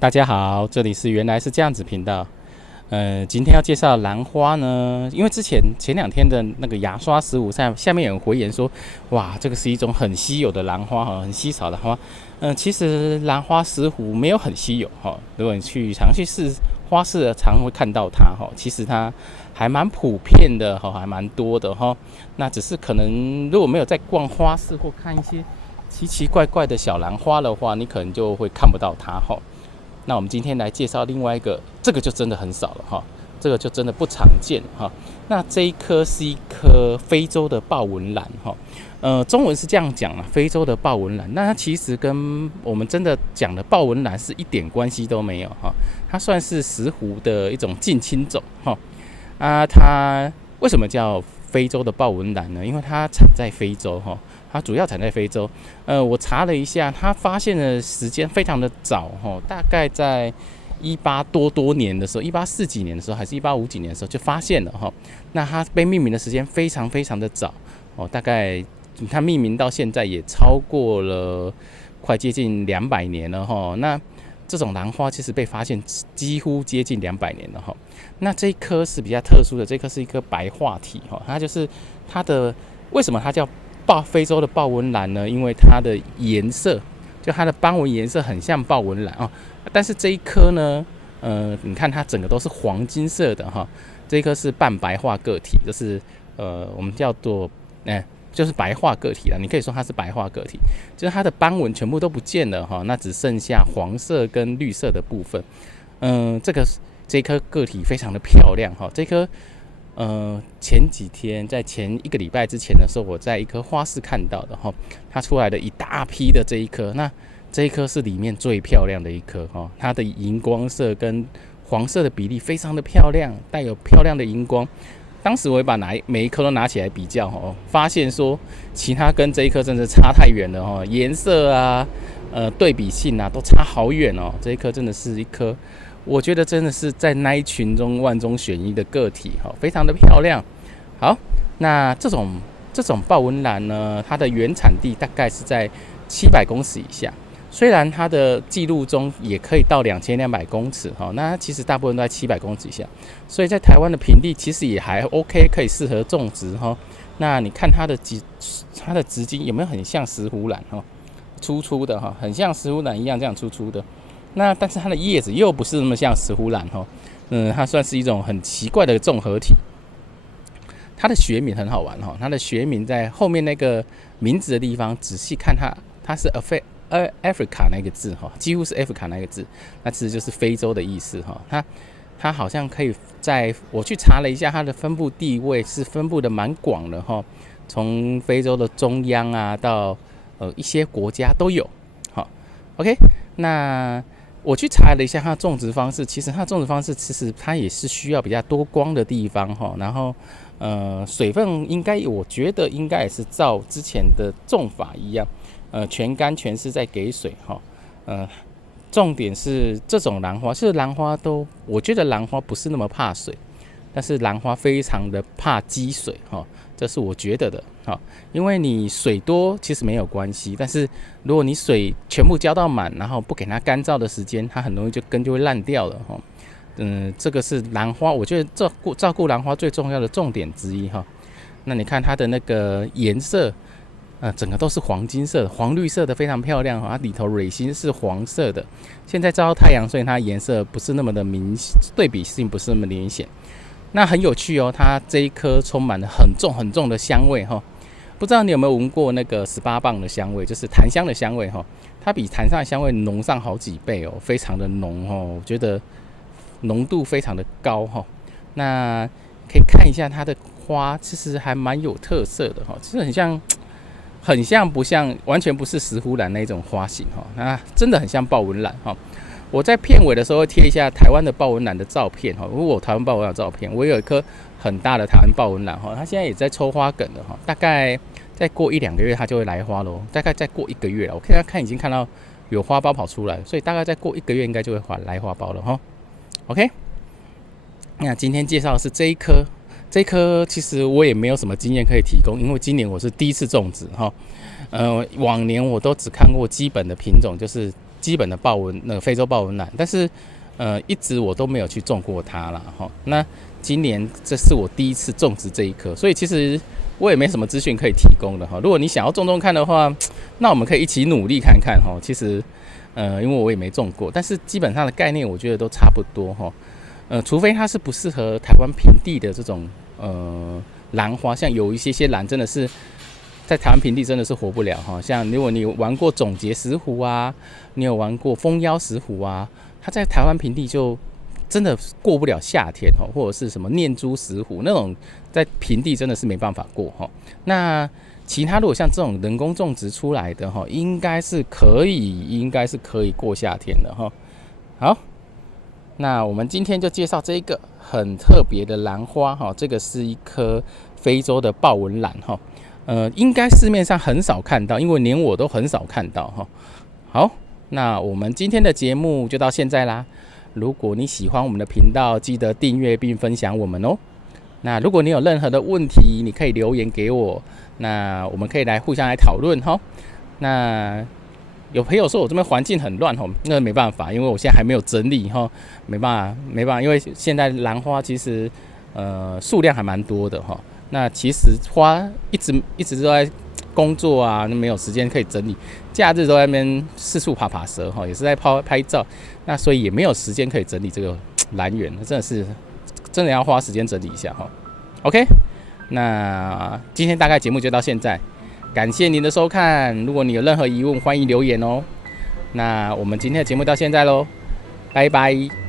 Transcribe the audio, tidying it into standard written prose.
大家好，这里是原来是这样子频道。今天要介绍兰花呢，因为前两天的那个牙刷15下面有人回言说，哇，这个是一种很稀有的兰花哈，很稀少的花。其实兰花石斛没有很稀有哈，如果你常去花市，常会看到它哈。其实它还蛮普遍的哈，还蛮多的哈。那只是可能如果没有在逛花市或看一些奇奇怪怪的小兰花的话，你可能就会看不到它哈。那我们今天来介绍另外一个，这个就真的很少了哈，这个就真的不常见哈。那这一颗是一颗非洲的豹纹兰哈，中文是这样讲啊，非洲的豹纹兰。那它其实跟我们真的讲的豹纹兰是一点关系都没有哈，它算是石斛的一种近亲种哈。它为什么叫非洲的豹纹兰呢？因为它产在非洲哈。它主要产在非洲，我查了一下，它发现的时间非常的早哈，大概在18多年的时候，1840几年的时候，还是1850几年的时候就发现了哈。那它被命名的时间非常非常的早哦，大概它命名到现在也超过了快接近200年了哈。那这种兰花其实被发现几乎接近200年了哈。那这一颗是比较特殊的，这颗是一颗白化体哈，它就是它的为什么它叫非洲的豹纹兰呢？因为它的颜色，就它的斑纹颜色很像豹纹兰哦。但是这一颗呢，你看它整个都是黄金色的哈。这一颗是半白化个体，就是我们叫做就是白化个体啦。你可以说它是白化个体，就是它的斑纹全部都不见了哈，那只剩下黄色跟绿色的部分。这颗个体非常的漂亮哈，这颗。前几天在前1个礼拜之前的时候，我在一颗花市看到的哈，它出来的一大批的这一颗，那这一颗是里面最漂亮的一颗哈，它的荧光色跟黄色的比例非常的漂亮，带有漂亮的荧光。当时我会把每一颗都拿起来比较哦，发现说其他跟这一颗真的差太远了哈，颜色啊，对比性啊都差好远哦，这一颗真的是一颗。我觉得真的是在那一群中万中选一的个体，非常的漂亮。好，那这种豹纹兰呢，它的原产地大概是在700公尺以下，虽然它的记录中也可以到2200公尺，那其实大部分都在700公尺以下，所以在台湾的平地其实也还 OK， 可以适合种植哈。那你看它的直径有没有很像石斛兰哈，粗粗的哈，很像石斛兰一样这样粗粗的。那但是它的叶子又不是那么像石斛兰哈，它算是一种很奇怪的综合体。它的学名很好玩哈，它的学名在后面那个名字的地方，仔细看它是 Africa 那个字哈，几乎是 Africa 那个字，那其实就是非洲的意思哈。它好像可以我去查了一下，它的分布地位是分布的蛮广的哈，从非洲的中央啊到一些国家都有。好 ，OK， 那我去查了一下它的种植方式，其实它也是需要比较多光的地方哈，然后水分我觉得应该也是照之前的种法一样，全干全湿再给水哈，重点是这种兰花，其实我觉得兰花不是那么怕水，但是兰花非常的怕积水哈，这是我觉得的哈。因为你水多其实没有关系，但是如果你水全部浇到满，然后不给它干燥的时间，它很容易根就会烂掉了哈。这个是兰花，我觉得照顾兰花最重要的重点之一哈。那你看它的那个颜色。整个都是黄金色的、黄绿色的，非常漂亮哈。它里头蕊心是黄色的，现在照到太阳，所以它颜色不是那么的明显，对比性不是那么明显。那很有趣哦，它这一颗充满了很重很重的香味哈。不知道你有没有闻过那个18棒的香味，就是檀香的香味哈。它比檀香的香味浓上好几倍哦，非常的浓哦，我觉得浓度非常的高哈。那可以看一下它的花，其实还蛮有特色的哈，其实很像不像，完全不是石斛兰那种花型哈，那真的很像豹纹兰哈。我在片尾的时候会贴一下台湾的豹纹兰的照片哈，如果我台湾豹纹兰的照片，我有一颗很大的台湾豹纹兰哈，它现在也在抽花梗了哈，大概再过1-2个月它就会来花喽，大概再过1个月了，我已经看到有花苞跑出来，所以大概再过1个月应该就会来花苞了哈。OK， 那今天介绍的是这一颗。这颗其实我也没有什么经验可以提供，因为今年我是第一次种植哈。往年我都只看过基本的品种，就是基本的豹纹那个非洲豹纹兰，但是一直我都没有去种过它啦哈。那今年这是我第一次种植这一棵，所以其实我也没什么资讯可以提供的哈。如果你想要种种看的话，那我们可以一起努力看看哈。其实因为我也没种过，但是基本上的概念我觉得都差不多哈。除非它是不适合台湾平地的这种兰花，像有一些兰真的是在台湾平地真的是活不了哈。像如果你玩过总结石斛啊，你有玩过蜂腰石斛啊，它在台湾平地就真的过不了夏天哈，或者是什么念珠石斛那种，在平地真的是没办法过哈。那其他如果像这种人工种植出来的哈，应该是可以过夏天的哈。好，那我们今天就介绍这一个很特别的兰花哈，这个是一颗非洲的豹纹兰哈。应该市面上很少看到，因为连我都很少看到哈。好，那我们今天的节目就到现在啦。如果你喜欢我们的频道，记得订阅并分享我们哦。那如果你有任何的问题，你可以留言给我，那我们可以互相来讨论哈。那有朋友说我这边环境很乱哈，那没办法，因为我现在还没有整理哈，没办法，因为现在兰花其实数量还蛮多的哈。那其实花一直都在工作啊，那没有时间可以整理，假日都在那边四处爬蛇哈，也是在拍照，那所以也没有时间可以整理这个兰园，真的要花时间整理一下哈。OK， 那今天大概节目就到现在，感谢您的收看。如果你有任何疑问，欢迎留言哦。那我们今天的节目到现在咯，拜拜。